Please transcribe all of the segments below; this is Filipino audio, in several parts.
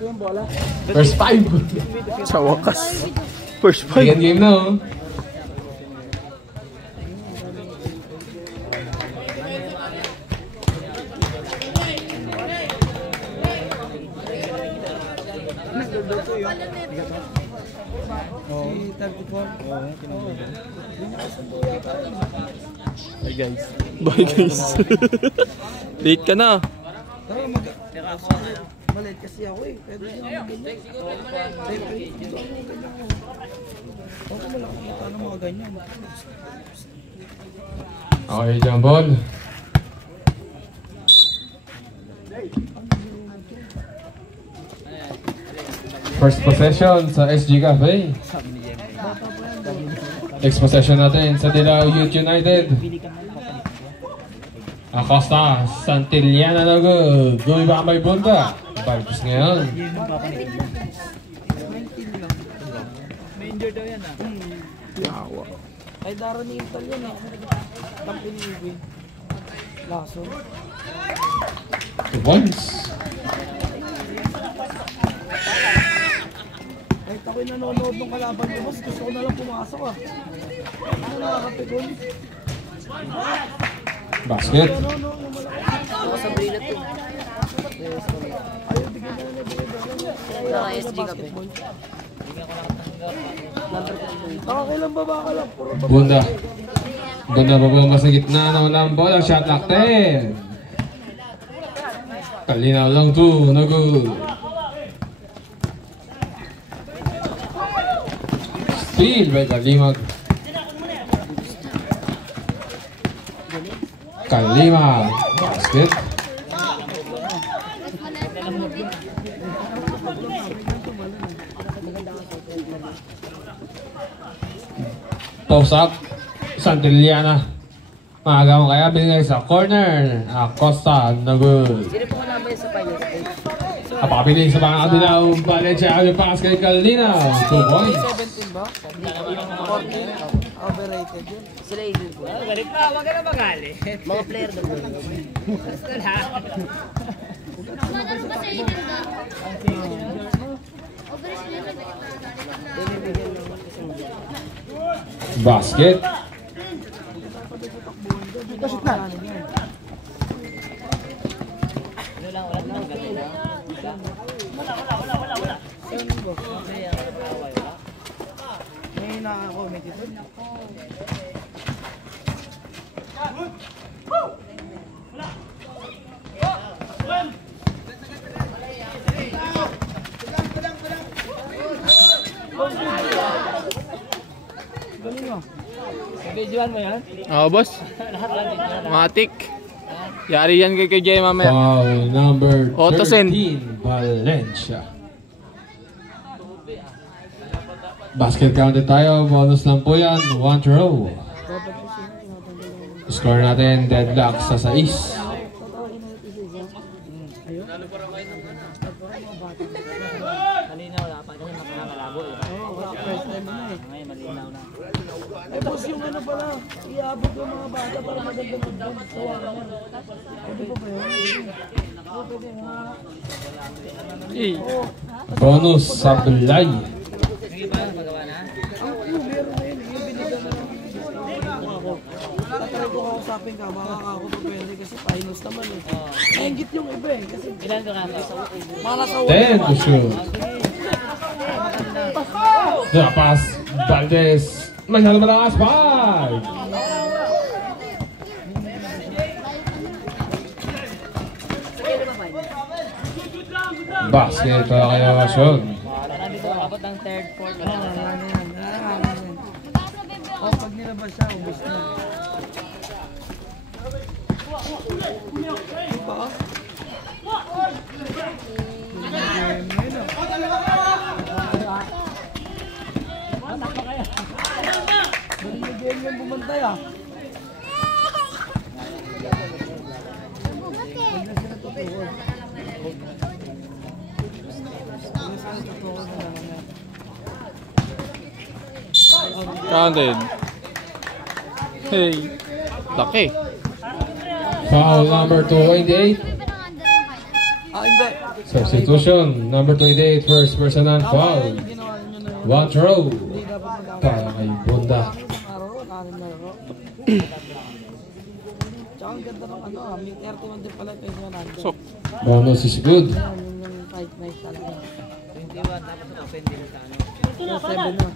First 5. Sa wakas. First 5. Second game na oh. Bye guys. Bye guys. Late ka na. Malit kasi ako eh. Pwede nyo ganyan. Ako mo lang kita ng mga ganyan. Okay, jump ball. First possession sa SG Cafe. Next possession natin sa Dilao Youth United. Acosta, Santillana na good. Gawin ba may bunda? Vibes ngayon. May-injure daw yan ah. Yawa. Ay daro ni Intal yan ah. Kampi ni Igwe. Laso. 2 points. Kahit ako'y nanonood ng kalaban ko, boss, gusto ko nalang pumasok ah. Ano nakakapikon? Basket. Ako sa Brillat to. Ayaw, bigyan na na bigyan. Naka-SG ka ba? Nakakailan ba ka lang? Puro ba? Bunda. Bunda bababa sa gitna ng walang bola. Shot lock 10. Kalinaw lang 2. No good. Steal by Kalimag. Kalimag. Basket. Post up. Santillana. Magawa kaya binigay sa corner. Acosta. No good. Sino po nabay sa Payos? Apapili sa mga Dilaw. Valencia. Ang pass kay Kalina. 2 points. 17 ba? 14. Overrated yun. Sila yung po. Galit na, wag ka na magalit. Mga player na po. Basta na. Basket. Kasit na. May naka-comment ito. Galing mo. Videoan mo yan? Oo, boss. Matik. Yari yan kay Jay mamaya. Foul number Auto send. 13, Valencia. Basket counted tayo. Bonus lang po yan. 1 throw. Score natin. Deadlock sa 6. Malinaw na pa kasi makakalabo eh. First time na eh. Ngayon malinaw na. Eh boss, yung ano pala, iabot ng mga bata para maganda mag-bump sa waran. Pwede po ba yun? Oo, pwede nga. Eh. Bonus sa Bulay. Sige pa, magawa na? Yung meron na yun, yung binigyan na lang ako. Tatry ko kausapin ka, baka ako pa pwede kasi finals naman eh. Nainggit yung iba eh, kasi Ilan ka nga? para sa 10 to shoot. Pass. Valdez. Masyado malakas. 5. Basket para kay Awasyon. Nandito abot ng third, fourth. oh, pag nilabas siya, ubos na. Diba? Game yung bumantay ah. Counted. Hey. Laki. Foul number 28. Ah, hindi. Substitution, number 28, first personal foul. Yung ginawa nyo na yun. One throw. Hindi dapat magkakaroon. Para kay Bunda. Isang araw, anim na laro. Tsaka ang ganda ng ano, may 31 din pala kayo na nandun. So, Bonus is good. Ayan, yung fight night talaga. 21, tapos open din sa ano. Yung 7 na.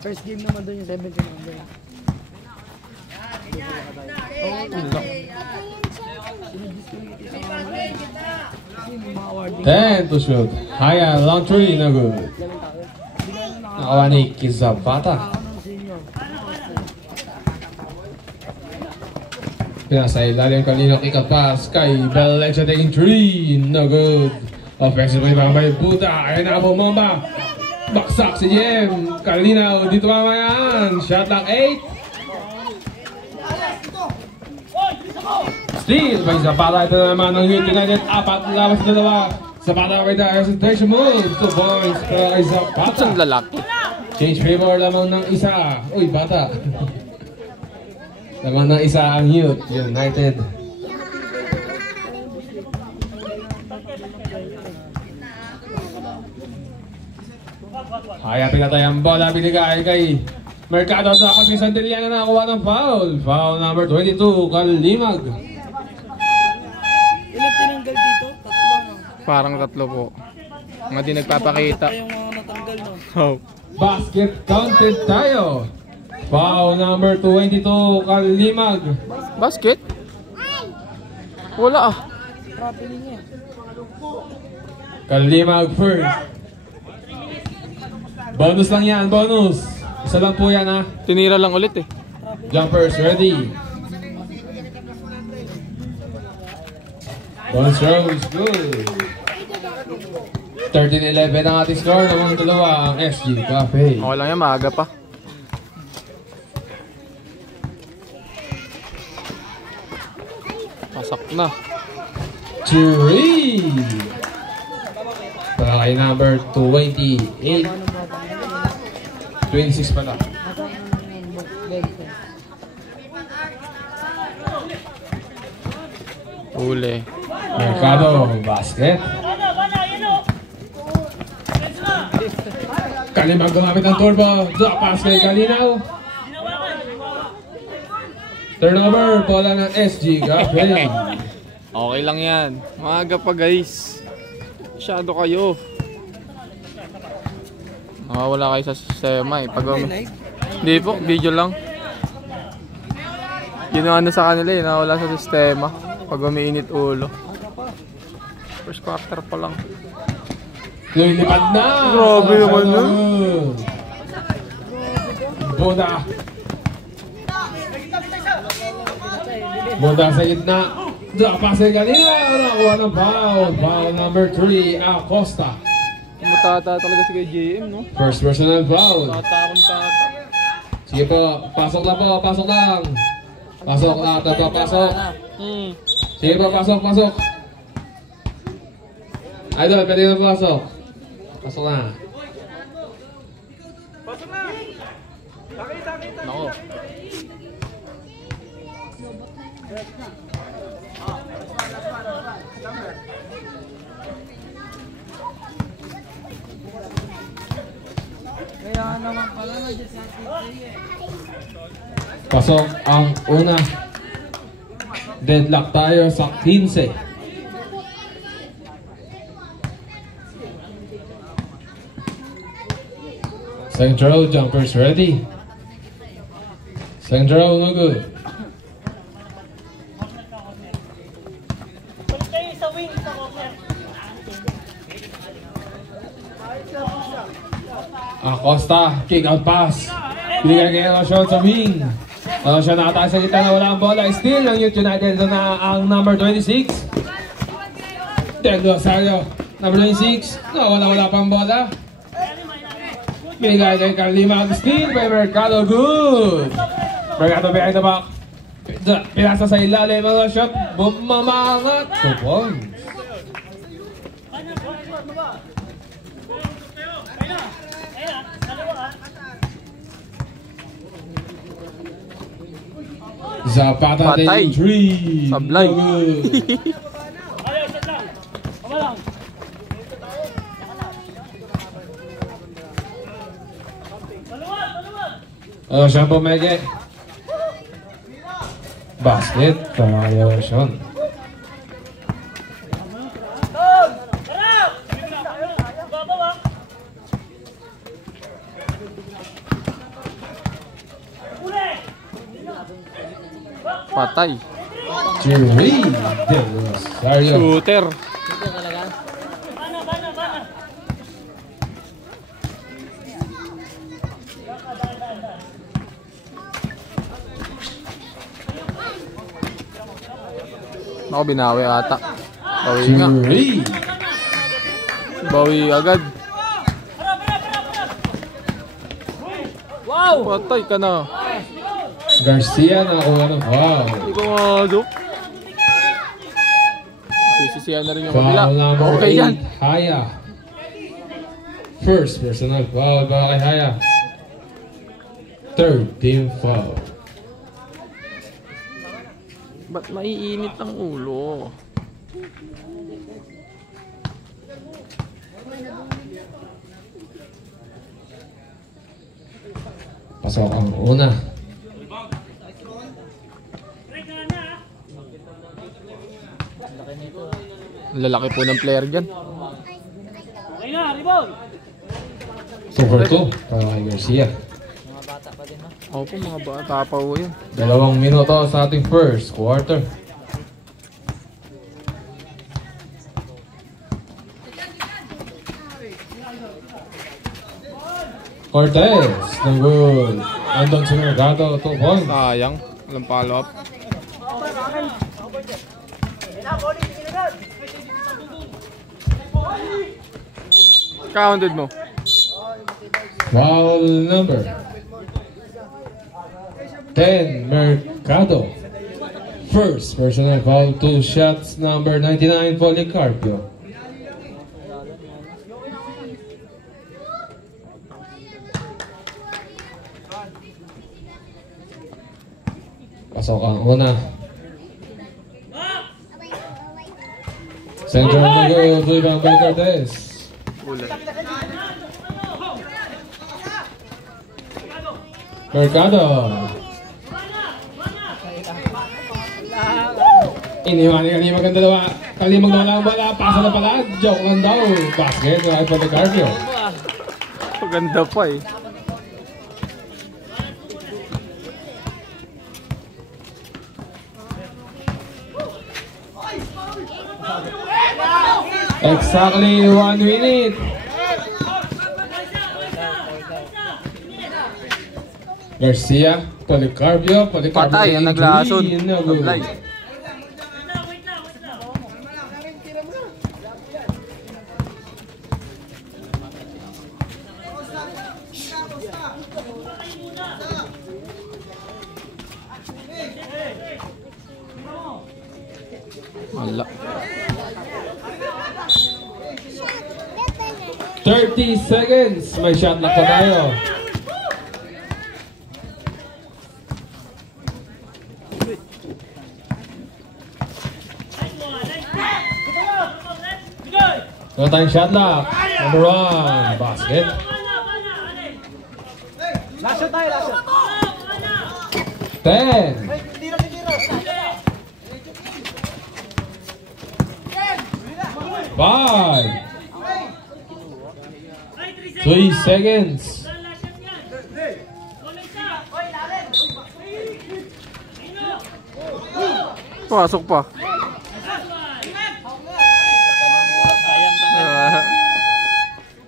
First game naman doon yung 17 nandun. Kasi may mga awarding. 10 to shoot. Haya, long three, no good. Nakawa ni Kizabata. Ako ng senior. Pinasa ilalim kanina kick out pass kay Belecha taking 3, no good. Offensive play para kay Buda. Ayan na bumomba. Baksak si Jem. Kalinaw, dito mamayan. Shot lock 8. Steal by Zapata. Ito naman ng Youth United. 4 lawas sa 2. Zapata right there. Hesitation move. 2 points para kay Zapata. ang lalaki. Change favor lamang ng isa. Uy, bata. Lamang ng isa ang Youth United. Kaya pinatay ang bola. Binigay kay Mercado. Tapos si Santillana na nakuha ng foul. Foul number 22. Kalimag. Ilan tinanggal dito? Tatlo no? Parang 3 po. Mga di nagpapakita. Yung mga natanggal no? Oh. Basket counted tayo. Foul number 22. Kalimag. Basket? Wala ah. Traveling niya. Kalimag first. Bonus lang yan, bonus. Isa lang po yan ha. Tinira lang ulit eh. Jumpers ready. Bonus throw is good. 13-11 ang ating score. Namang dalawa ang SG Cafe. Okay lang yan, maaga pa. Pasak na. 3. Para kay number 28. 26 pala. Uli. Mercado, basket. Kalimag gumamit ng turbo. Drop pass kay Kalinaw. Turnover, bola ng SG Cafe. Okay lang yan. Maaga pa guys. Masyado kayo. Wala kayo sa sistema eh. Pag hindi po, video lang. Yun ang ano sa kanila eh, nawala sa sistema. Pag umiinit ulo. First quarter pa lang. Lumilipad na! Grabe naman yun. Buda. Buda sa gitna. Drop pass kay Kalinaw. Nakuha ng foul. Foul number 3, Acosta. Matata talaga si kay JM, no? First personal foul. Tata. Sige po, pasok lang po, pasok lang. Pasok lang, pasok. Sige po, pasok. Idol, pwede na pasok. Pasok na. Nako. Kaya naman pala nandiyan sa city eh. Pasok ang una. Deadlock tayo sa 15. Central jumpers ready. Central no good. Acosta, kick out pass. Bigay kay Roshan sa wing. Roshan nakataas sa gitna na wala ang bola. Still ang Youth United na ang number 26. Del Rosario, number 26. No, wala pang bola. Bigay kay Kalimag. Still by Mercado. Good. Mercado behind the back. Pinasa sa ilalim ang shot. Bumamangat. 2 points. Zapata Patay. taking 3. Sablay. Ocean pumege. Basket para kay Ocean. Patay. Jerry De Rosario. Shooter. Ito talaga. Ako binawi ata. Bawi nga. Jerry. Bawi agad. Wow! Patay ka na. Garcia nakakuha ng foul. Hindi ko madok. Sisisiyan na rin yung kabila. Foul number Okay 8, yan. Haya. First personal foul para kay Haya. Third team foul. Ba't maiinit ang ulo? Pasok ang una. Lalaki po ng player dyan. Super 2 para kay Garcia. Mga bata pa din, ha? Opo, mga bata pa po yun. 2 minuto sa ating first quarter. Cortez, no good. Andon si Mercado, 2 points. Sayang. Walang follow up. Counted mo. Foul number 10, Mercado. First personal foul, 2 shots, number 99, Policarpio. Pasok ang una. Center na good, rebound by Cortez. Mercado. Iniwan ni maganda dalawa. Kalimang na lang wala, pasa na pala. Joke lang daw. Basket, right for the Carpio. Maganda pa eh. Exactly 1 minute. Garcia, Policarpio, Patay, ang naglason. Tablay. Wala. 30 seconds. May shot na pa tayo. No time shot lock. Number 1. Basket. Last shot tayo, last shot. 10. Five. 3 seconds. Pasok pa.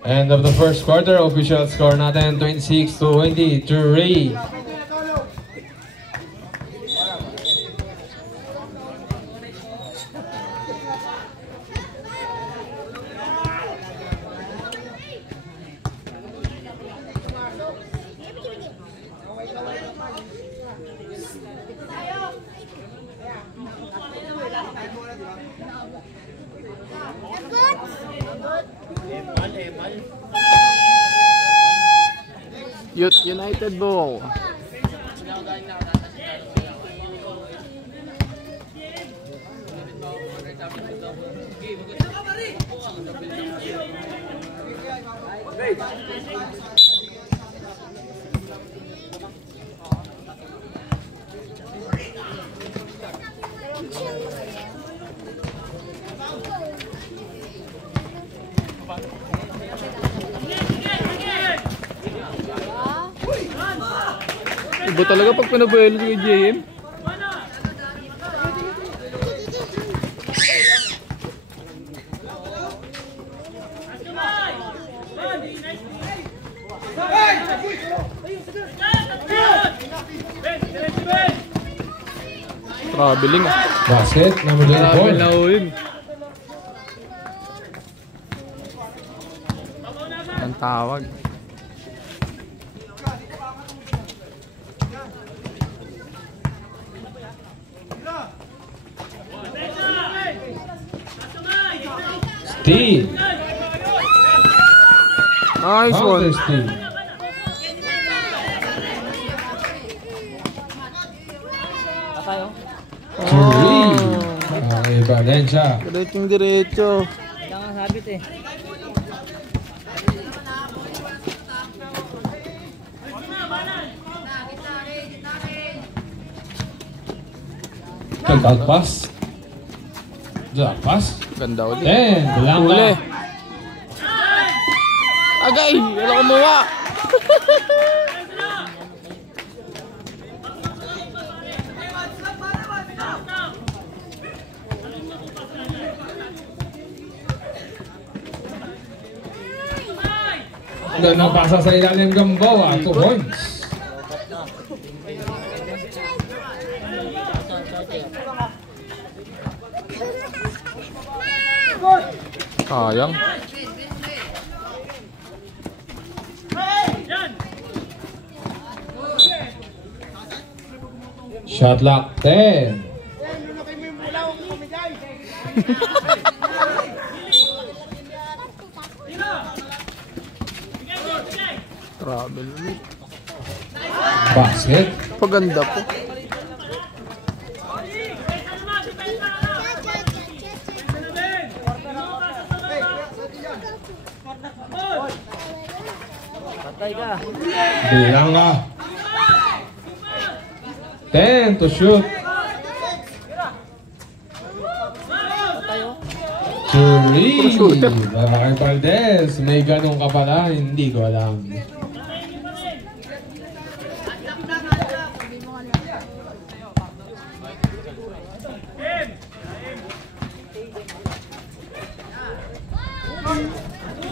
End of the first quarter. Official score natin 26-23. Youth United ball. Iba talaga pag pinabuelo si JM. Traveling ah. Basket, number 24. Travel na ho yun. Ang tawag. Steal. Nice Counter one. steal. Tayo. Three. Okay, Valencia. Diretsong diretso. Kailangan sabit eh. Out pass. Drop pass. Ganda ulit. 10. Bilang Huli. ka. Agay! Wala kumuha! Doon ang pasa sa ilalim Gamboa. 2 points. Sayang. Shot lock 10. Travel ulit. Basket. Paganda po. Patay ka. Bilang ka. 10 to shoot. Three. Babae Valdez. May ganun ka pala. Hindi ko alam.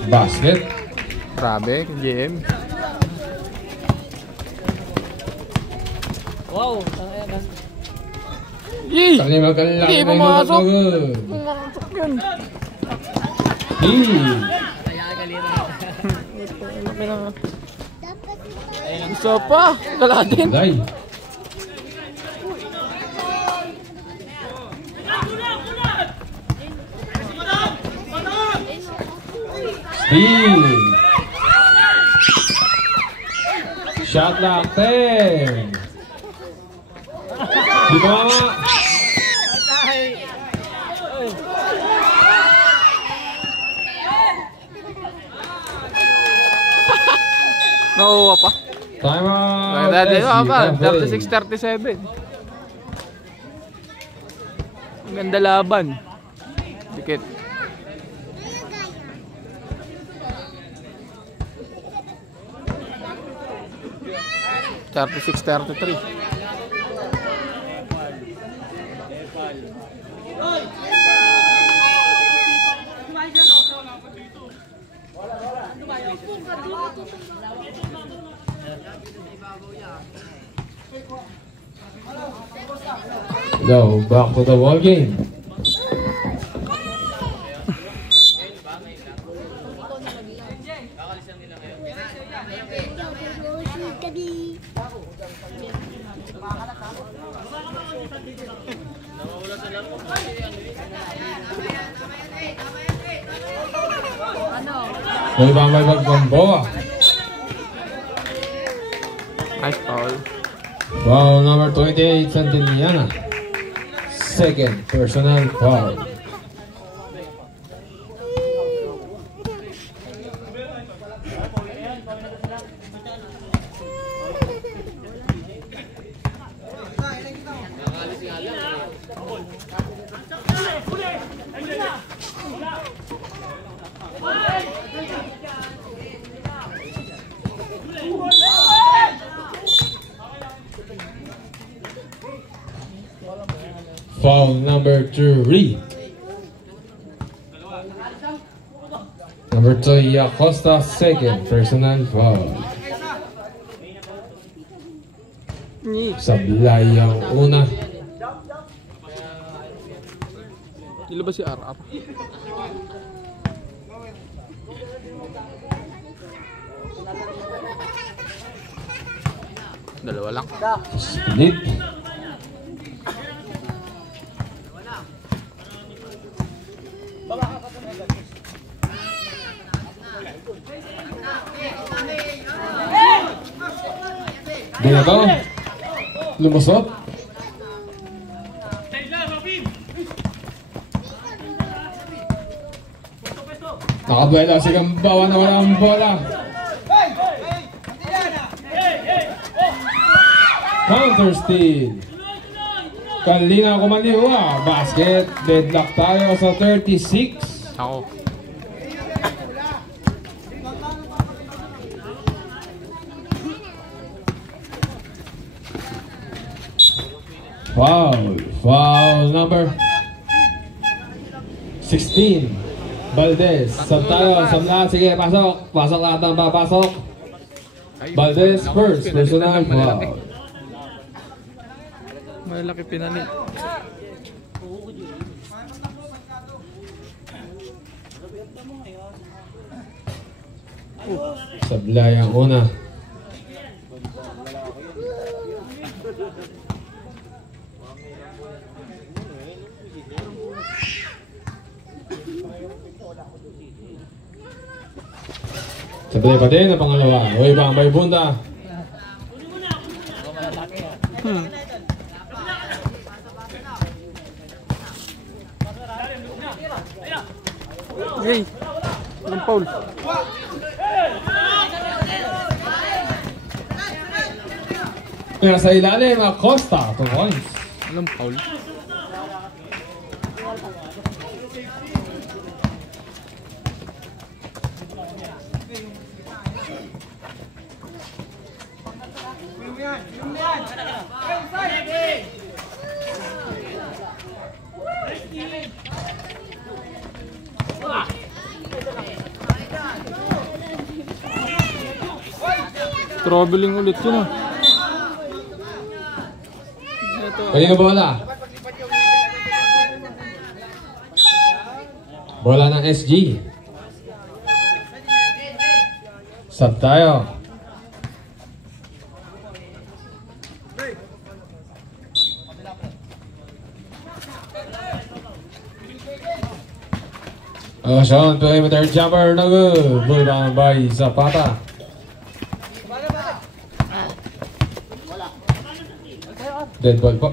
Basket. Grabe, JM. Wow. Yee! Tali magkalala. Hindi pumasok. Good. Pumasok yun. Hey. Isa pa. Kalatin. Day. Steal. Shot lock 10. Di ba mama? Nakuha pa. Time out. Dati SG, pa. Cafe. 36-37. Ang ganda laban. Dikit. (36-33). Go back to the ball game. May bangay Gamboa. Nice foul. Foul number 28, Santillana. Second personal foul. Foul number 3. Number 2, Acosta, second personal foul. Sablay ang una. Ilabas si RR. Dalawa lang. Split. Dito. Lumusot. Nakabuela si Gambawa na walang bola. Counter steal. Kalina kumaliwa. Basket. Deadlock tayo sa 36. Ako. Foul number 16. Valdez, sab tayo, sab lahat. Sige, pasok. Pasok lahat ng papasok. Valdez first, personal foul. Malaki pinalit. Sablay ang una. Sablay pa din ang pangalawa. Uy, bang may bunda. Hey, anong foul? Kaya sa ilalim, Acosta, 2 points. Anong foul? Traveling ulit yun ah. Kanina bola. Bola ng SG. Sab tayo. Sean, perimeter jumper, no good. Bulbang by Zapata. Dead ball po.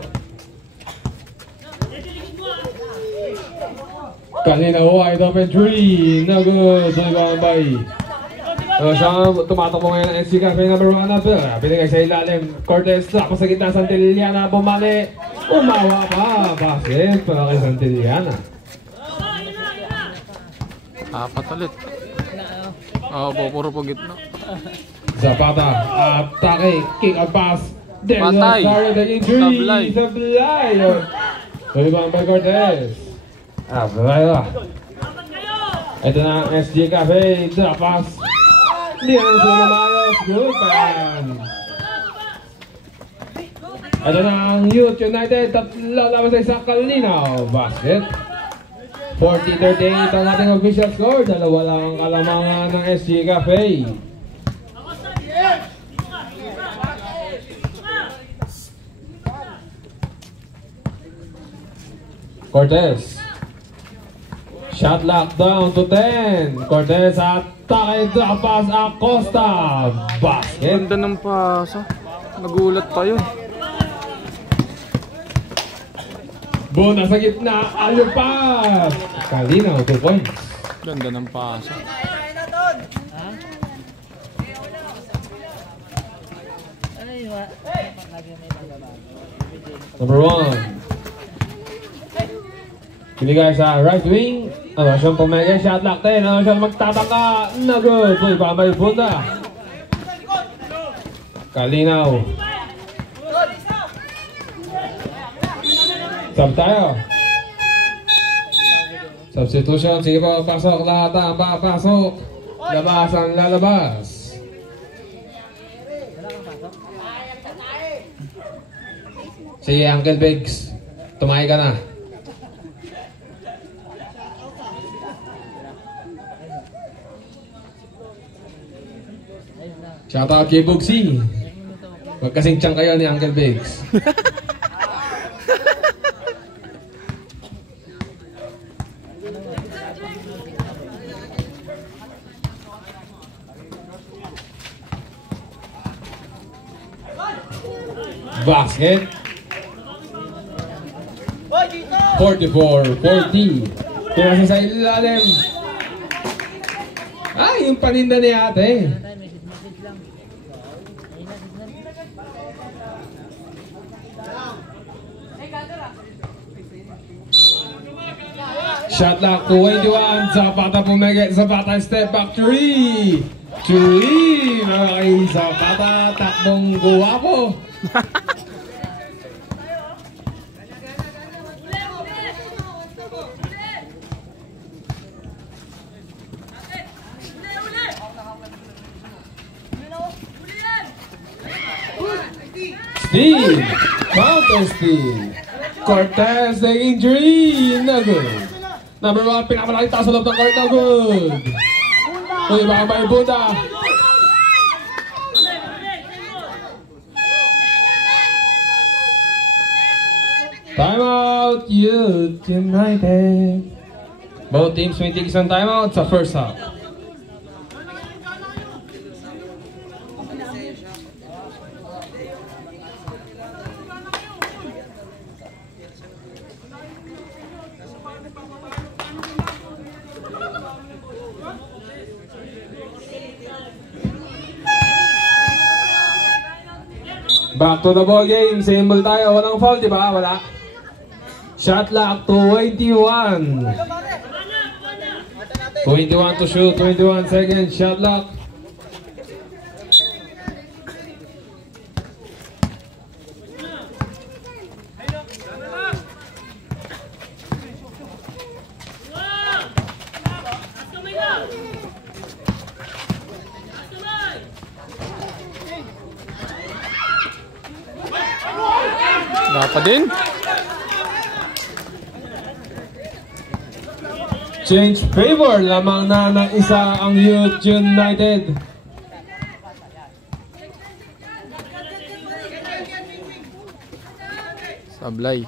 Kanina wide open 3. No good. Bulbang by. Sean, tumatakbo ngayon ng SG Cafe number 1 na po. Pinigay sa ilalim. Cortez, tapos sa gitna Santillana. Bumali. Umawa pa. Basket para kay Santillana. Apat ulit. Oo, puro po gitna. Zapata, atake, kick and pass. Patay. Sablay. Sablay. Tulibang by Cortez. Sablay na. Ito na ang SG Cafe. Drop pass. Hindi na nasa namayos. Good man. Ito na ang Youth United. Tatlo laban sa isang Kalinaw. Basket. 40-38 ang ating official score. Dalawa lang ang kalamangan ng SG Cafe. Cortez. Shot lock down to 10. Cortez atake, drop pass, Acosta. Basket. Ganda ng pasa. Nagulat pa yun. Bona sa gitna, alupas. Kalinaw, 2 points. Ganda ng pasa. Number 1. Binigay sa right wing. Ano siyang pumegay, shot lock 10. Ano siyang magtataka. Na good. Uy, pamay bunda. Kalinaw. Stop tayo. Substitution. Sige po, pasok lahat ang papasok. Labas ang lalabas. Sige, Uncle Biggs. Tumayo ka na. Shoutout kay Bugsy. Magkasing tiyang kayo ni Uncle Biggs. Basket. 44-40. Pinasa sa ilalim. Ay, yung paninda ni ate. Shot lock 21. Zapata pumege. Zapata step back 3. 3. Okay, Zapata takbong guwapo. Steal! Counter steal! Cortez taking 3! No good! Number 1, pinakamalaki taas sa loob ng court. No good! Uy, baka may buta! Timeout! Youth United! Both teams may take isang timeout sa first half. Back to the ball game. Same ball tayo. Walang foul, di ba? Wala. Shot lock 21. 21 to shoot. 21 seconds. Shot lock. Dapat din. Change favor. Lamang na ng isa ang Youth United. Sablay.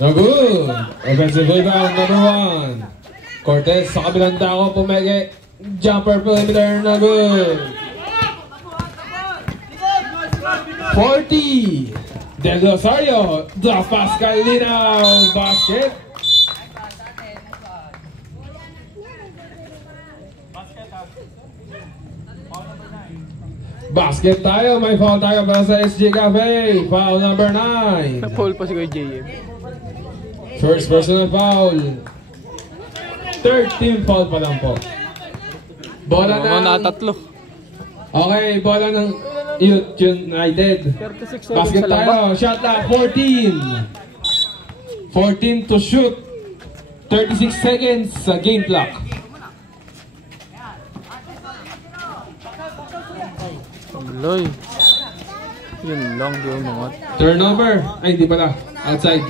No good. Offensive rebound number 1. Cortez sa kabilang dako. Pumege. Jumper perimeter. No good. 40. Del Rosario, the Pascal Linaw basket. Basket tayo, may foul tayo para sa SG Cafe. Foul number 9. Na-foul pa si Kuya JM. First personal foul. 13 foul pa lang po. Bola ng... tatlo. Okay, bola ng Youth United. 36 Basket tayo. Shot lock 14. 14 to shoot. 36 seconds sa game clock. Sablay. Yun lang, di umangat. Turnover. Ay, hindi pala. Outside.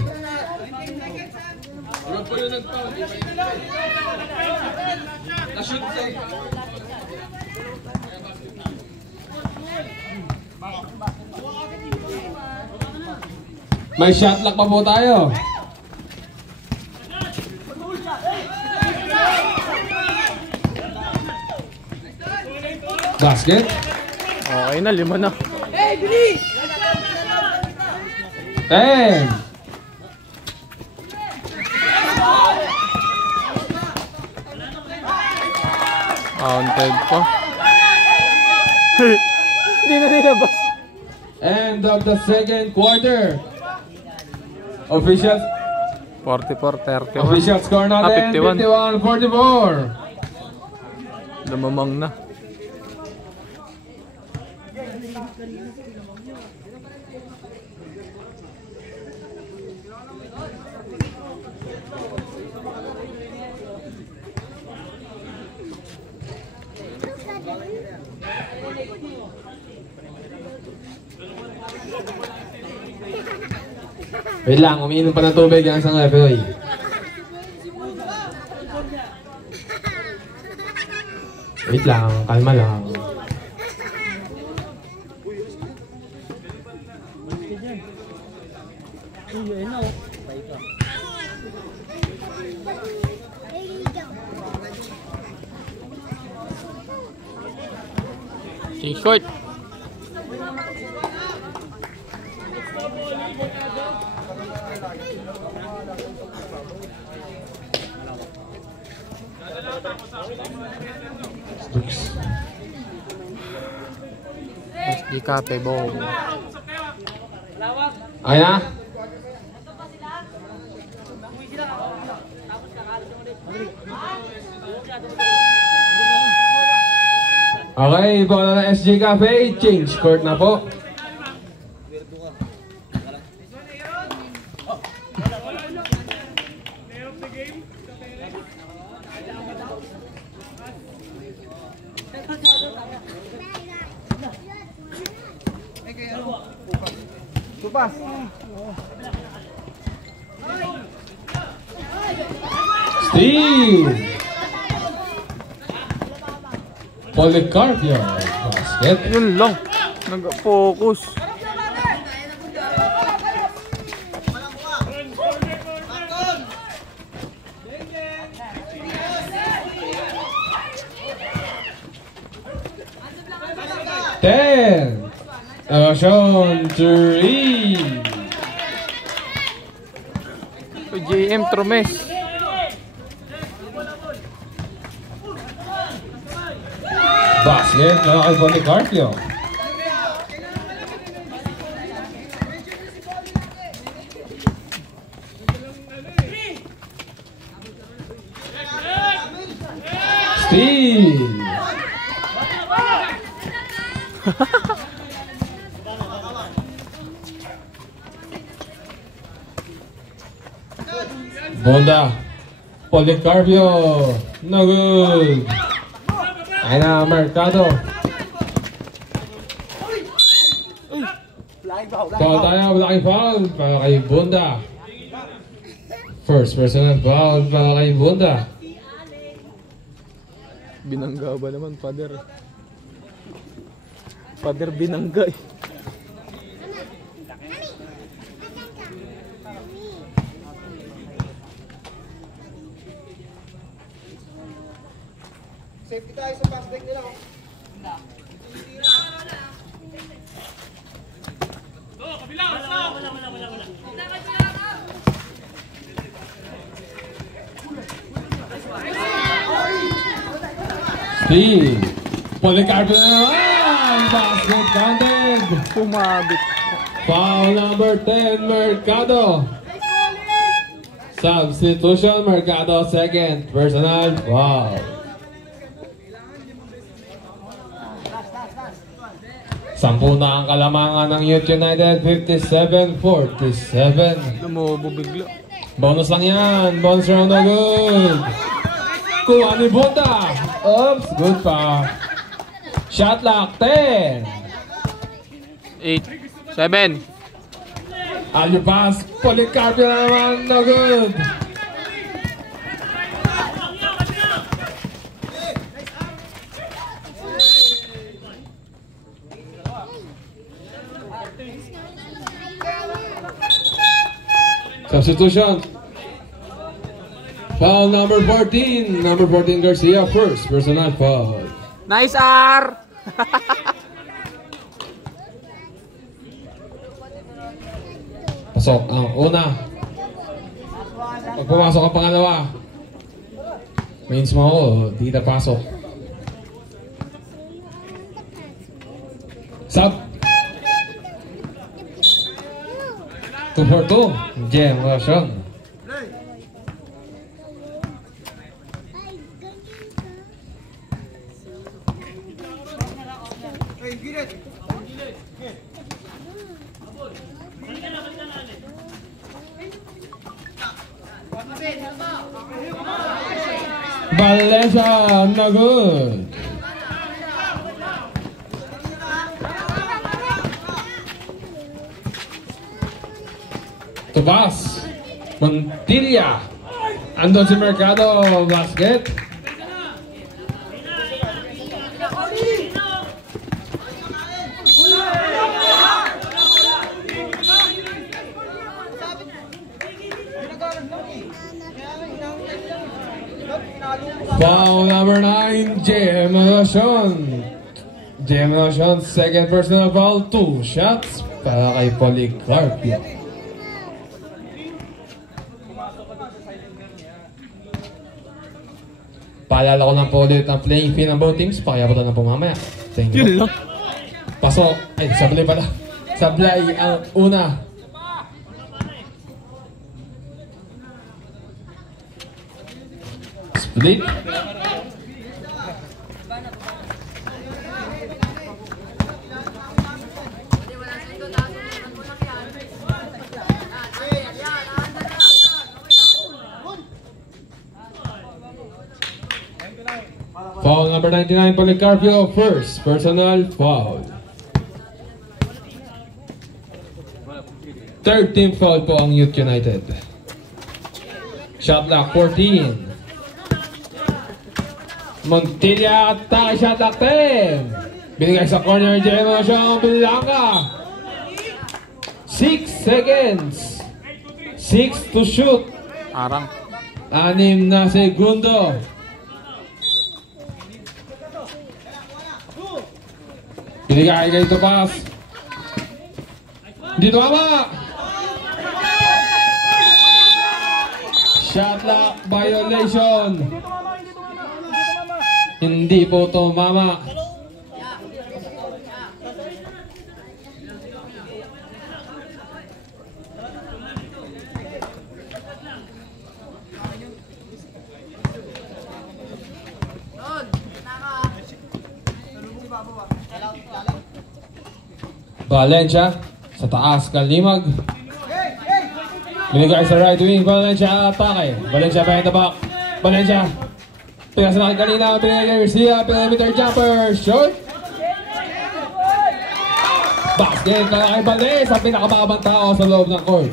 May shot lock pa po tayo. Basket. Okay na, 5 na. 10. Counted pa. Hindi na nilabas. End of the second quarter. Official 44-31. official score natin 51. 51-44. Lumamang na. Wait lang, umiinom pa ng tubig ang isang referee. Wait lang, kalma lang. Change court. SD Cafe ball. Okay na? Okay, bola na SG Cafe, change court na po. Steve Policarpio basket. Yun lang. Nag-focus. Ten. Sean 3. JM Tromes. Basket na kay Policarpio. Steve. Bonda. Policarpio. No good. Ay na, Mercado. Foul tayo, malaking foul para kay Bonda. First personal foul para kay Bonda. Binangga ba naman, Father? Father binangga eh. Safety tayo sa pass break nila. Steve Policarpio na naman. Basket counted. Pumabit. Foul number 10, Mercado. Substitution, Mercado second. Personal foul. Sampu na ang kalamangan ng Youth United, 57-47. Lumobo bigla. Bonus lang yan. Bonus round na good. Kuha ni Bonda. Oops, good pa. Shot lock, 10. 8, 7. Alley pass, Policarpio na naman, no good. Substitution. Foul number 14. Number 14 Garcia first. Personal foul. Nice R! Pasok ang una. Pag pumasok ang pangalawa, means mo ako, di na pasok. Sub. 2-4-2. Jem, Roshan. Valencia, no good. Tomas, Montilla, andon si Mercado, basket. Foul number 9, JM Roshan. JM Roshan, second personal foul, 2 shots para kay Policarpio. Paalala ko lang po ulit ang playing field ng both teams. Pakiabutan na po mamaya. Thank you. Yun lang. Pasok. Ay, sablay pala. Sablay ang una. Split. Foul number 99, Policarpio, first personal foul. Third team foul po ang Youth United. Shot clock 14. Montilla, atake, shot clock 10. Binigay sa corner, Jemo siyang Blanca. 6 seconds. 6 to shoot. Arang. 6 na segundo. Binigay kay Topas. Dito ama. Shot clock violation. Hindi po tumama. Valencia sa taas, Kalimag. Binigay sa right wing, Valencia atake. Valencia behind the back. Valencia. Pinasa na kay Kalina, pinagay kay Garcia, perimeter jumper, short. Basket na kay Valdez, ang pinakamabang tao sa loob ng court.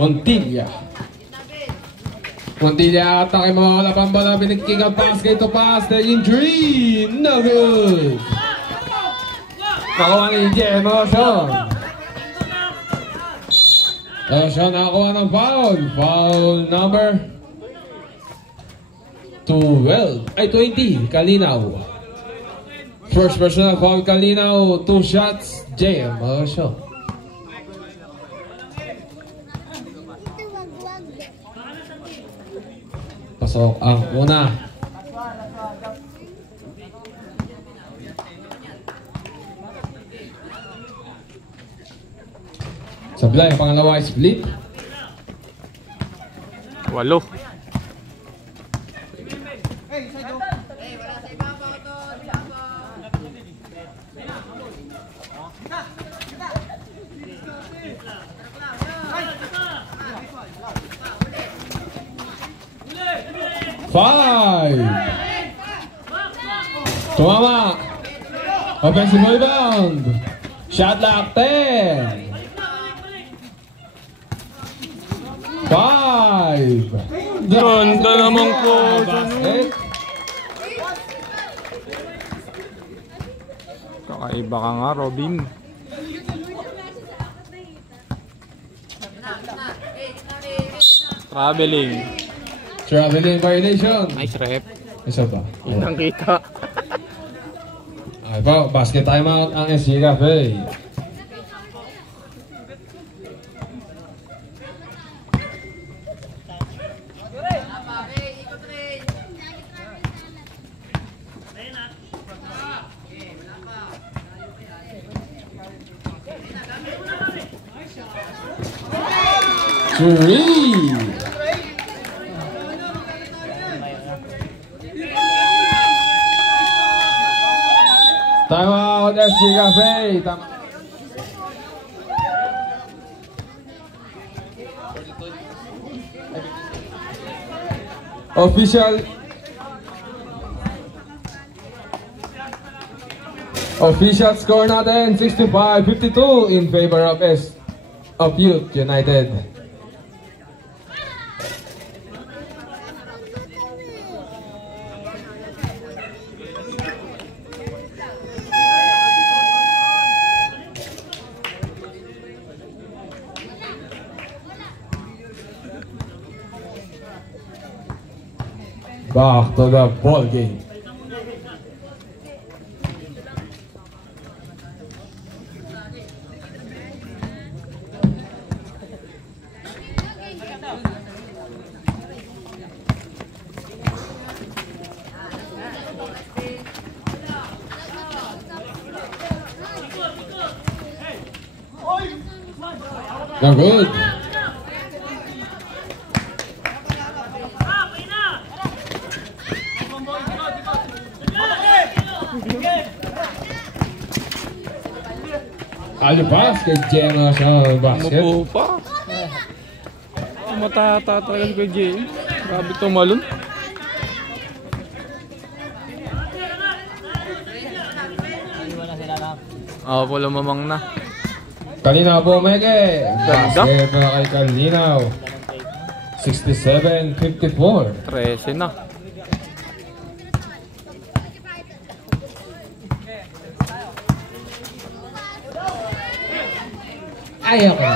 Montilla. Montilla atake, mawawala pang bola, binigking ang basket to pass, the injury, no good. Nakuha ni Jem Roshan. Roshan nakakuha ng foul. Foul number 20, Kalinaw. First personal foul, Kalinaw, 2 shots, Jem Roshan. Pasok ang una. Sablay, ang pangalawa ay split. 8. Five. Tumama. Offensive rebound. Shot clock 10. 5. Ganda naman po. Basket. Kakaiba ka nga, Robin. Traveling violation. Nice rep. Isa ba? Kitang kita. Okay po, basket timeout ang SC Cafe. Three. Time out, SC Cafe. Official score natin 65-52 in favor of Youth United. Back to the ball game. They're good. Alibas kay Gemma sa basket. Umupo pa. Matata talaga si Jay. Grabe tumalon. Iwan na sila lang. Wala mamang na. Kalinaw po, Mege. Ganda. Basket na kay Kalinaw. 67-54. 13 na. Ayaw ka.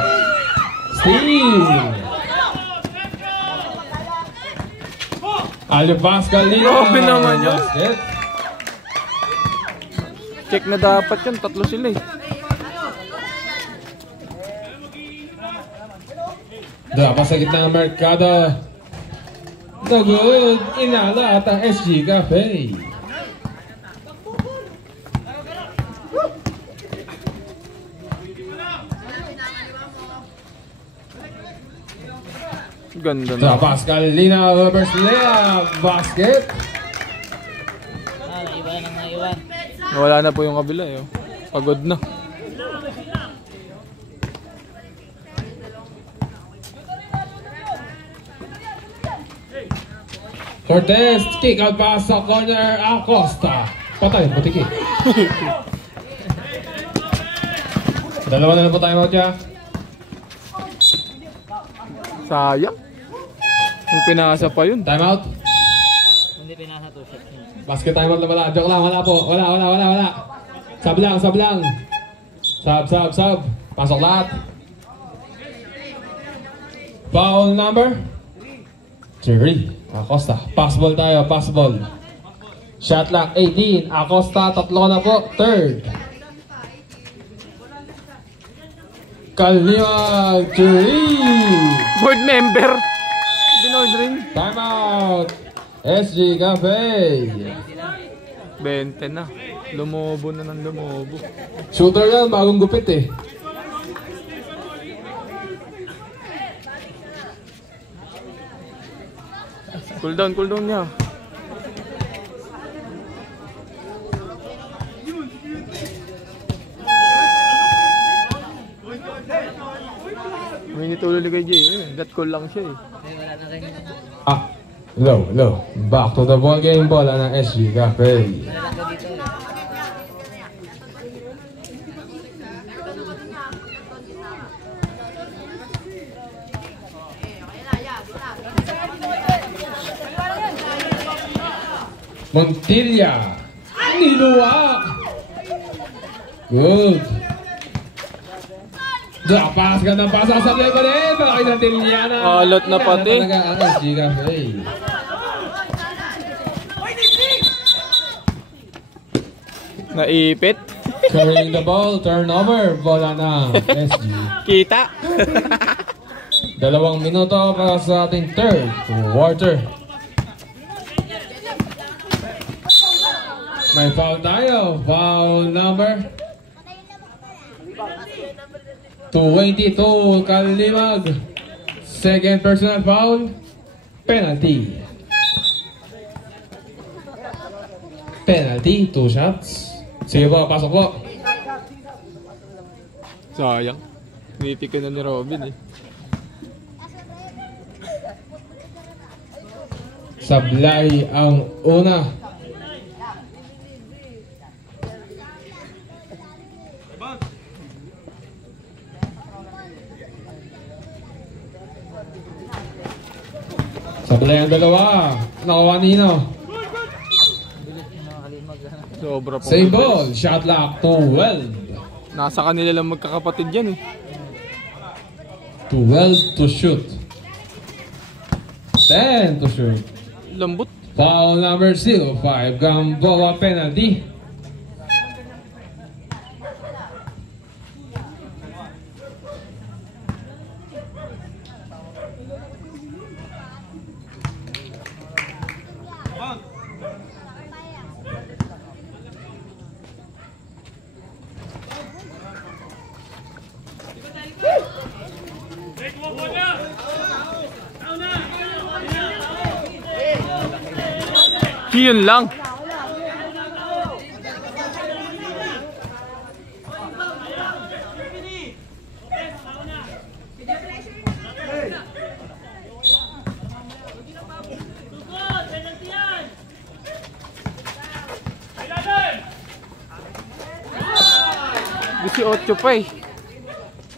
Steal. Alibas Kalinaw. Grabe naman yun. Basket. Check na dapat yun. Tatlo sila eh. Dapat sa gitna ng merkado. The good. Inala at ang SG Cafe. Ganda Sa na. Pascal Lina Roberts Lea. Basket. Naiwan na naiwan. Wala na po yung kabila eh. Pagod na. Cortez, kick out pass sa corner, Acosta. Patay, butiki. Dalawa na lang po tayo out niya. Sayang. Kung pinasa pa yun. Time out. Hindi pinasa to shot niya. Basket time out na wala. Joke lang, wala po. Wala. Sab lang. Sab. Pasok lahat. Foul number 3. Acosta. Passball tayo, passball. Shot clock 18. Acosta, tatlo na po. Third. Kalima 3. Board member. Binordering. Time out. SG Cafe. 20 na. Lumobo na ng lumobo. Shooter yan, bagong gupit eh. Cool down niya. Minit ulo ni kay Jay. That cool lang siya eh. Wala na rin. Low. Back to the ball game. Bola ng SG Cafe. Wala na dito. Montilla. Niluwa. Good. Pass ka ng pass. Sasablay pa rin. Malaki na Tiliana. Alot na pati. Talaga ang SG Cafe. Naipit. Carrying the ball. Turnover. Bola na SG. Kita. 2 minuto para sa ating third quarter. May foul tayo. Foul number 22. Kalimag. Second personal foul. Penalty. 2 shots. Sige po, pasok po. Sayang. Nitikin na ni Robin eh. Sablay ang una. Sablay ang dalawa. Nakuha Nino. Sobra po. Same ball. Shot lock 12. Nasa kanila lang magkakapatid yan eh. 12 to shoot. 10 to shoot. Lambot. Foul number 05. Gamboa penalty. Yun lang. Bisi 8 pa eh.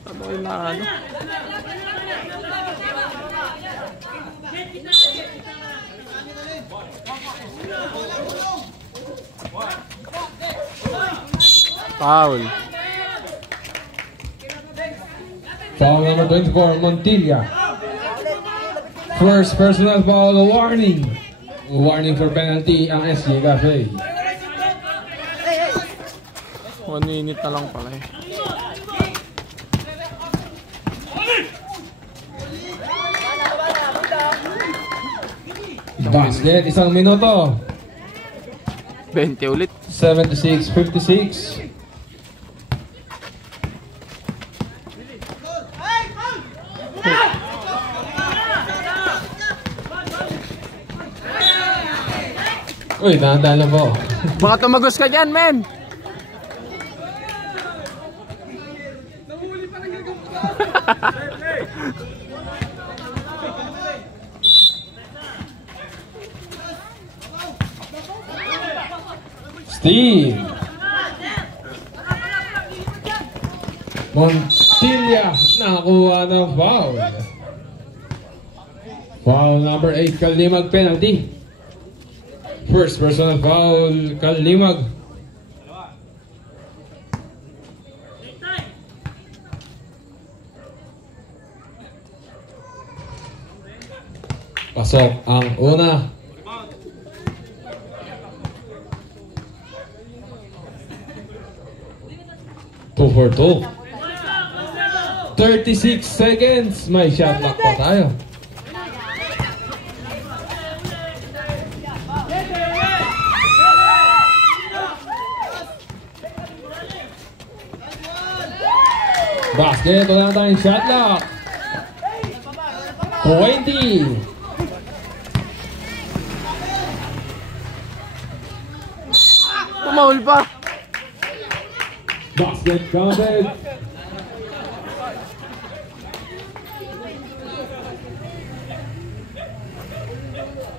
Ano kayo na ano? Foul. Foul number 24, Montilla. First personal foul, warning. Warning for penalty ang SG Cafe. 1 minute na lang pala eh. Basket, 1 minuto. 20 ulit. 76-56. Uy, dahan-dahan lang po. Baka tumagos ka dyan, men! Steve Montilla nakakuha ng foul. Foul number 8, Kalimag penalty. First personal foul, Kalimag. Pasok ang una. Two for two. 36 seconds. May shot clock pa tayo. Basket, wala na tayong shot clock. 20. Tumahol pa! Basket counted.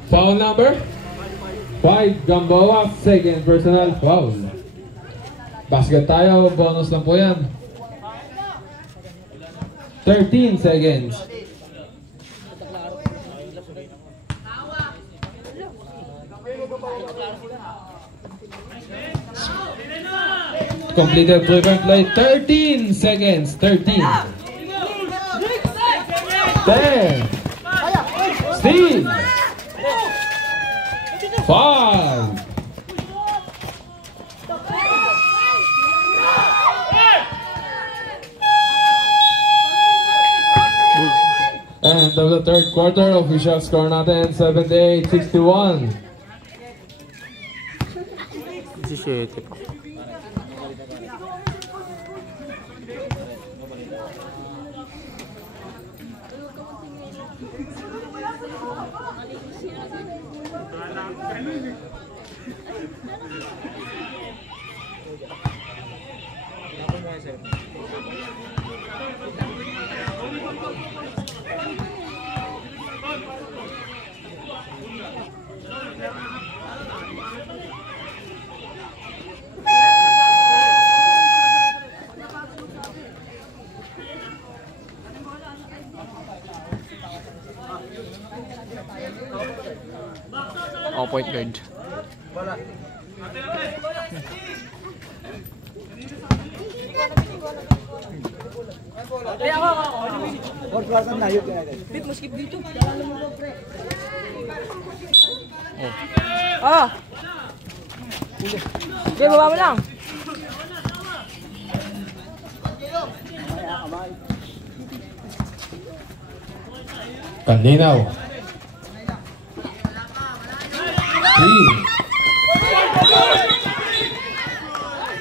Foul number 5, Gamboa, second personal foul. Basket tayo, bonus lang po yan. 13 seconds. Completed three-point play. 13 seconds. 13. 10. Steve. 5. End of the third quarter. Official score natin 78-61. 17 pa. Ako point guard. Ah! Okay, baba mo lang. Kalinaw. 3.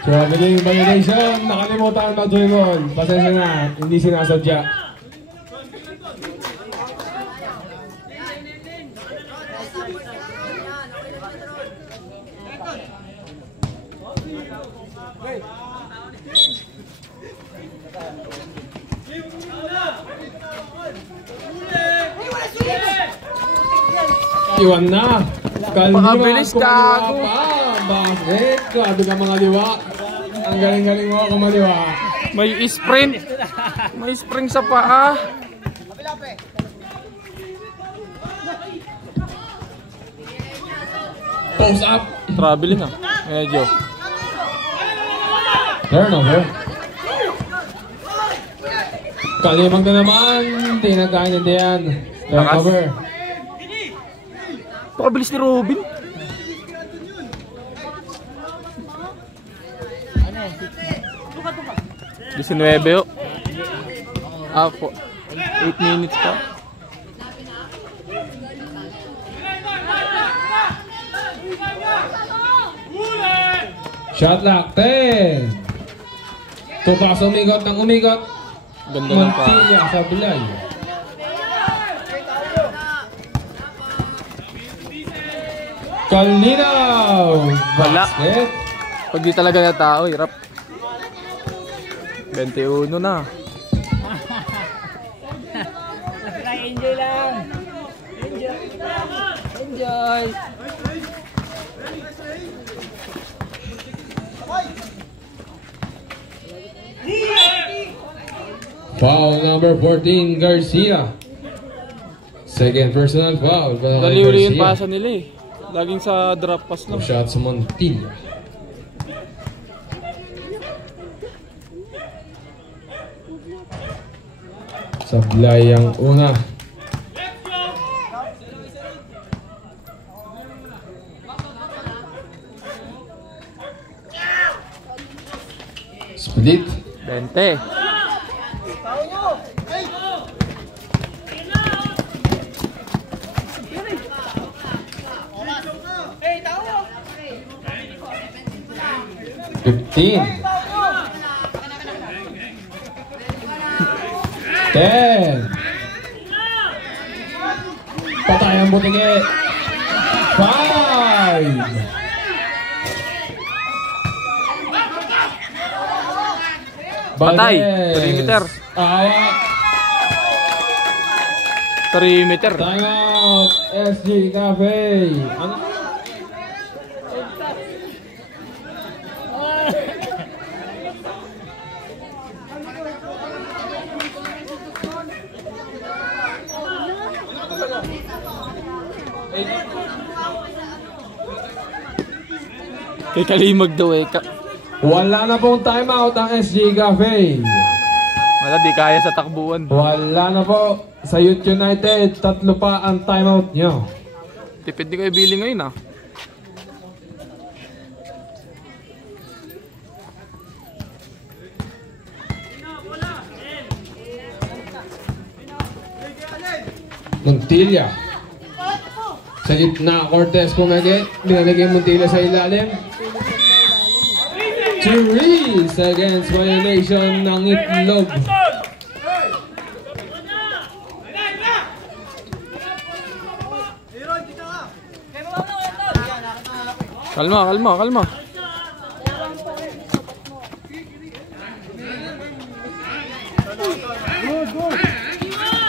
Traveling violation. Nakalimutan mag-dribble. Pasensya na. Hindi sinasadya. Iwan na. Pakabilis, gago. Bakit? Grabe ka mga liwa. Ang galing-galing mo ako maliwa. May sprint. May spring sa paa. Post up. Traveling ah. Medyo. Turnover. Kalimang na naman. Hindi nagkaintindihan. Turnover. Pakabilis ni Robin. Ano eh? 19 oh. Ako. 8 minutes pa. Shot lock. 10. Tupas umigot ng umigot. Ganda ng pa. Montilla sa bulay. Kalinaw. Wala. Basket. Pag di talaga na tao, hirap. 21 na. Enjoy lang. Enjoy. Foul number 14, Garcia. Second personal foul. Dali-uli yung pasa nila eh. Laging sa drop pass lang. Shots Montilla. Sablay ang una. Split. 20. Fifteen. 10. Patay ang butingi. 5. Patay. Valdez. Perimeter. Awa. Perimeter. Time out. SG Cafe. Ano? Kay Kalimag daw eh. Wala na pong timeout ang SG Cafe. Wala, di kaya sa takbuhan. Wala na po. Sa Youth United, 3 pa ang timeout nyo. Tipid di kayo billing ngayon ah. Montilla. Sa gitna, Cortez pumagit. Binalagay Montilla sa ilalim. Therese against violation ng Itlog. Kalma, kalma, kalma.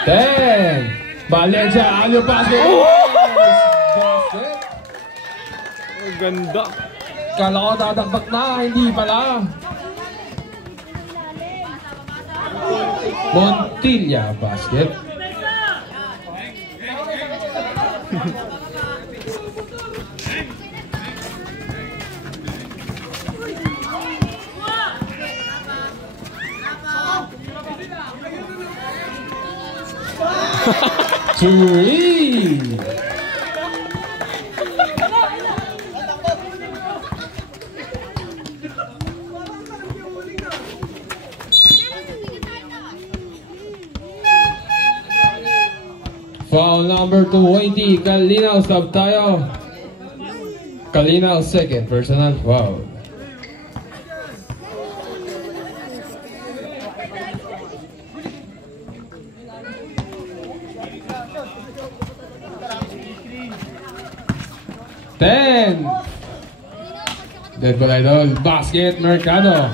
Ten. Valencia, alyo basket. Basket. Ang ganda. Kala ko dadakbak na, hindi pala. Montilla basket. 3. Foul number 20, Kalinaw sub tayo. Kalinaw second personal foul. Ten. Dead ball idol, basket Mercado.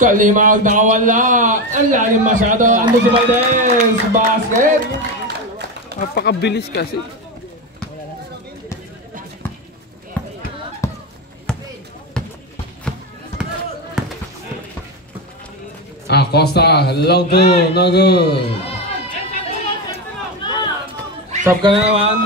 Kalimag nakawala. Ang lalim masyado. Ando si Valdez. Basket. Napakabilis kasi. Acosta. Long two. No good. Stop ka na naman.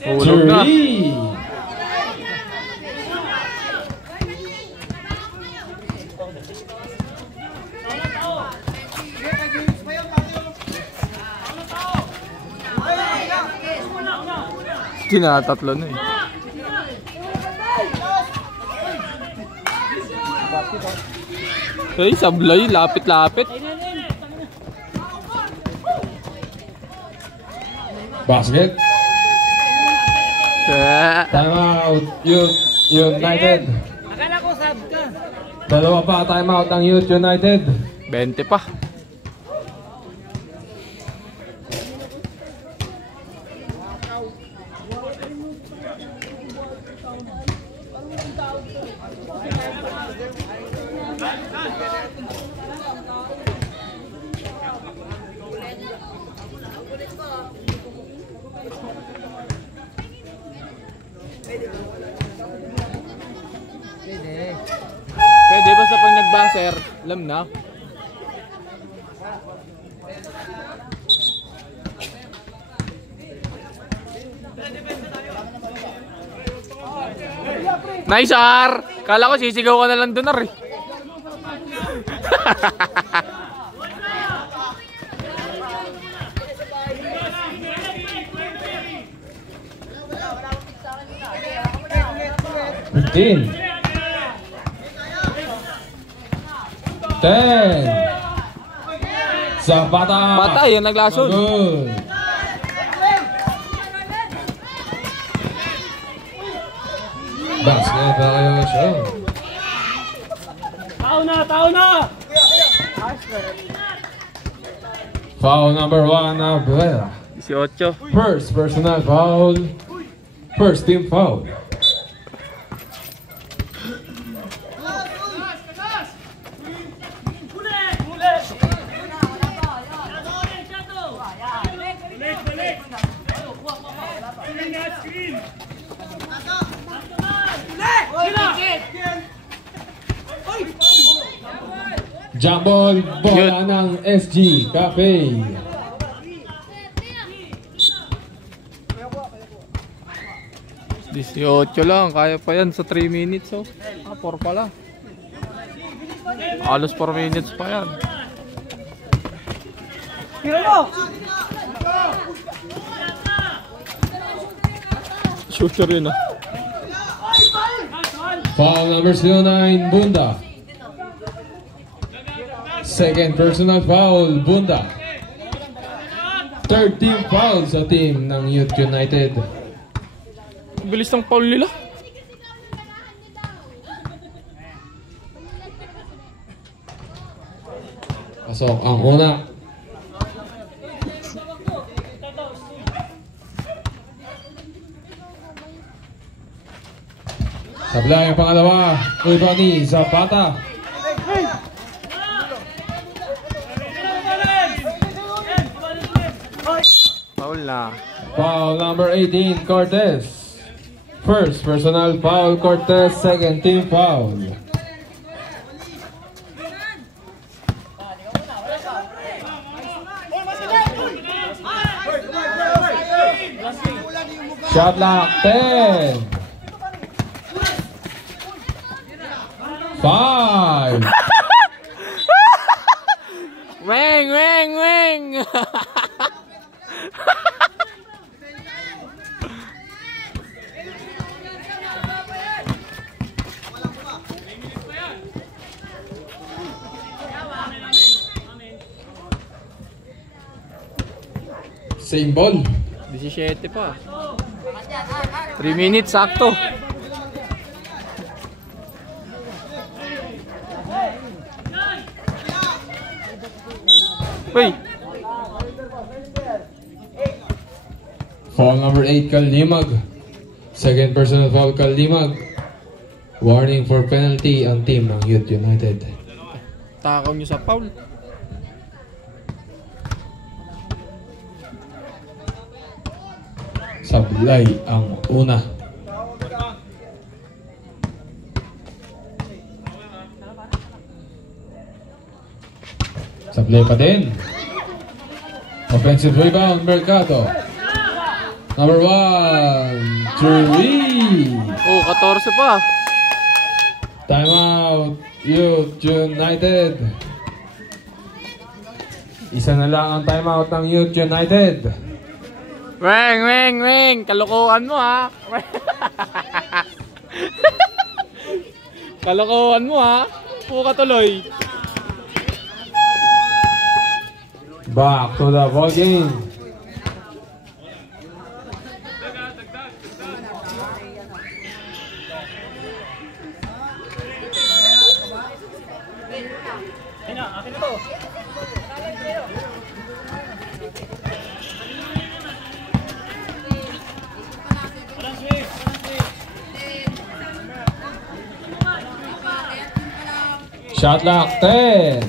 Hulog na. Tinatatlo na eh. Ay, sablay, lapit-lapit. Basket. Time out. United. Akala ko sab ka. Dalawa pa time out ng Youth United. 20 pa. Pwede basta pag nag-buzzer, alam na. Nice, R! Kala ko sisigaw ka na lang doon, R. Fifteen. 10. Sa bata. Bata, yan naglason. Good. Basket na kayo show. Tao na! Foul number 1 na Buena. 18. First personal foul. First team foul. Jambol, bola ng SG Cafe. $18 lang, kaya pa yan sa 3 minutes, oh. 4 pala. Halos 4 minutes pa yan. Shooter yun, ah. Foul number 09, Bunda. Second personal foul, Bunda. Third team foul sa team ng Youth United. Bilis ng foul nila. Pasok ang una. Sablay ang pangalawa, Udoni Zapata. Foul na. Foul number 18, Cortez. First personal foul, Cortez. Second team foul. Shot clock 10. 5. Weng, weng, weng. Same ball. 17 pa. 3 minutes, sakto. Uy! Foul number 8, Kalimag. Second personal foul, Kalimag. Warning for penalty ang team ng Youth United. Takaw nyo sa foul. Sablay ang una. Sablay pa din. Offensive rebound, Mercado. Number 1, 3. Oh, 14 pa. Timeout, Youth United. Isa na lang ang timeout ng Youth United. Weng, weng, weng. Kalokohan mo, ha. Kalokohan mo, ha. Puka tuloy. Back to the ball game. Shot clock 10.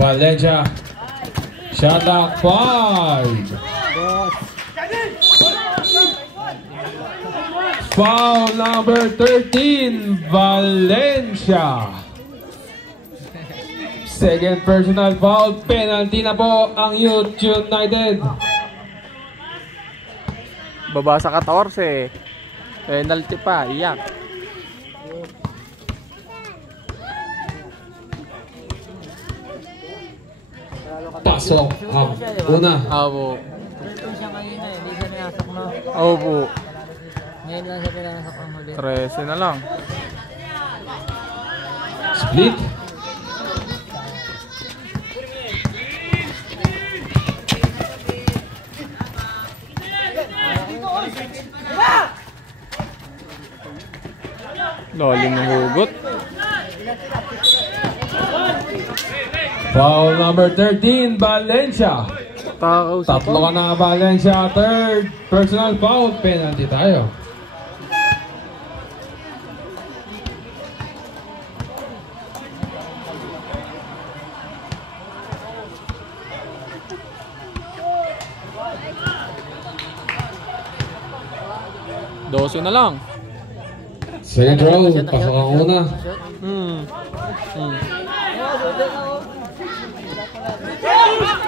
Valencia. Shot clock 5. Foul number 13, Valencia. Second personal foul, penalty na po ang Youth United. Baba sa 14. Penalty pa, iyak. Pasok ang una. Opo. Ito siya kanina eh, hindi siya pinasok na. Opo. Ngayon lang siya pinasok ang huli. 13 na lang. Split. Lalim ng hugot. Foul number 13, Valencia. Takaw sa Tatlo ka na, Valencia. Third personal foul, penalty tayo. Dose na lang. Second row, pasok ang una.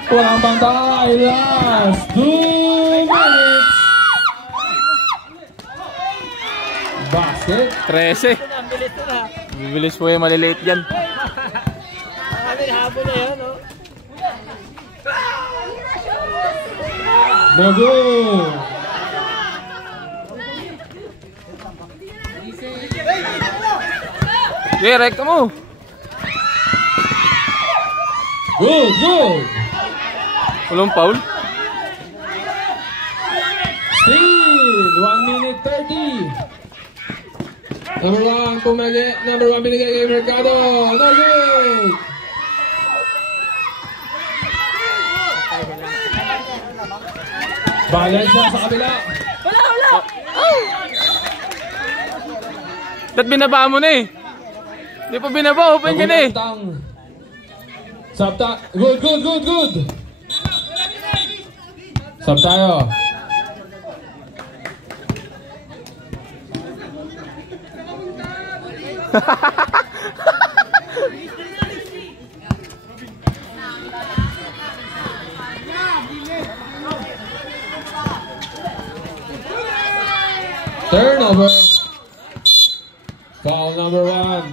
Walang pantay. Last 2 minutes. Basket. 13. Bibilis po yung maliliit dyan. Habol na yan, no? No good. Direct mo. Good, good. Walang foul. Still, 1 minute 30. Number 1, pumagi. Number 1, binigay kay Mercado. No good. Valencia sa kabila. Ba't binaba mo na eh? Di pa binaba, open ka na eh. Sabta. Good, good, good, good. Sub tayo. Turnover. Foul number 1.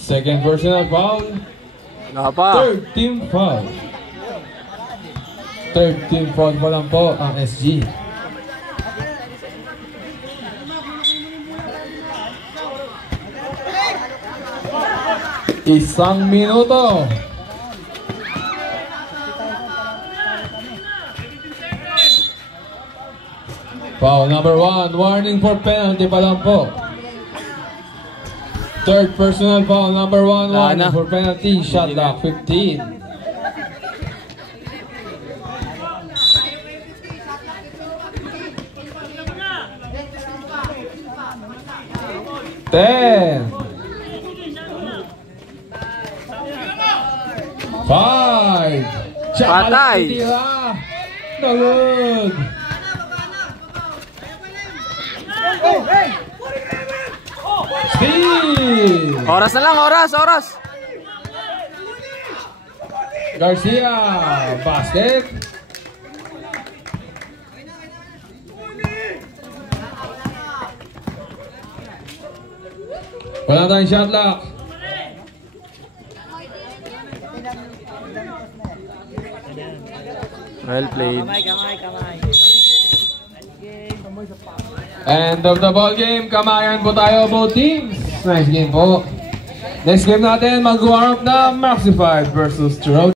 Second personal foul. Third team foul. Third team foul pa lang po ang SG. Isang minuto. Foul number 1. Warning for penalty pa lang po. Third personal foul number 1. Warning for penalty. Shot clock 15. Ten. 5. Patay. No good. Steve. Oras na lang, oras. Garcia. Basket. Wala tayong shot clock. Well played. Kamay. End of the ball game. Kamayan po tayo both teams. Nice game po. Next game natin, mag-warm up na Maxi 5 versus Trojan.